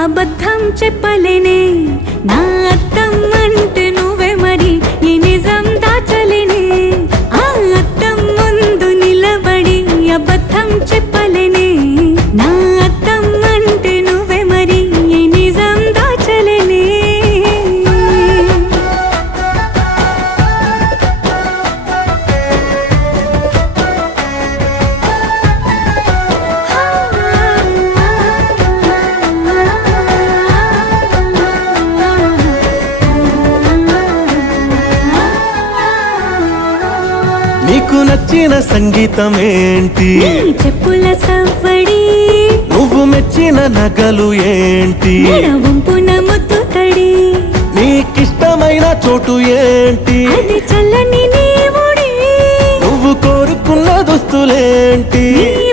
అబద్ధం చెప్పలేనే నా అద్దం అంటే నువ్వే మరి ఈ నిజం దాచలేనే ఆ అద్దం ముందు నిలబడి అబద్ధం చెప్పలేనే నా అద్దం అంటే నువ్వే మరి ఈ నిజం దాచలేనే నీకు నచ్చిన సంగీతం ఏంటి నీ చెప్పుల సవ్వడి నువ్వు మెచ్చిన నగలు ఏంటి వంపున ముద్దు తడి నీకిష్టమైన చోటు ఏంటి అది చల్లని నీ ఒడి నువ్వు కోరుకున్న దుస్తులేంటి నీ